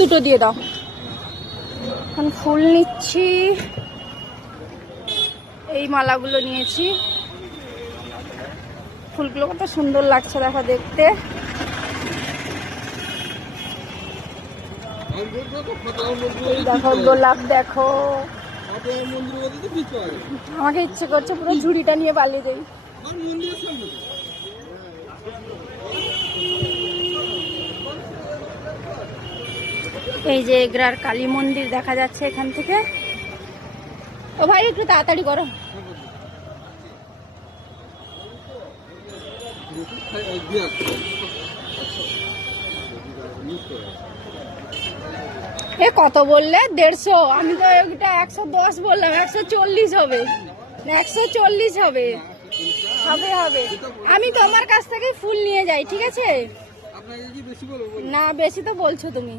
দুটো দিয়ে দাও। এখন ফুল নিচ্ছি, এই মালাগুলো নিয়েছি। ফুলগুলো কত সুন্দর লাগছে দেখো দেখতে। দেখো গোলাপ, দেখো আমাকে ইচ্ছে করছে পুরো ঝুড়িটা নিয়ে পালিয়ে যাই। এই যে এগরার কালী মন্দির দেখা যাচ্ছে এখান থেকে। ও ভাই একটু তাড়াতাড়ি করো। এ কত বললে? 150? আমি তো এটা 110 বললাম। 140 হবে, 140 হবে। হবে হবে। আমি তোমার কাছ থেকেই ফুল নিয়ে যাই, ঠিক আছে? না বেশি তো বলছো তুমি।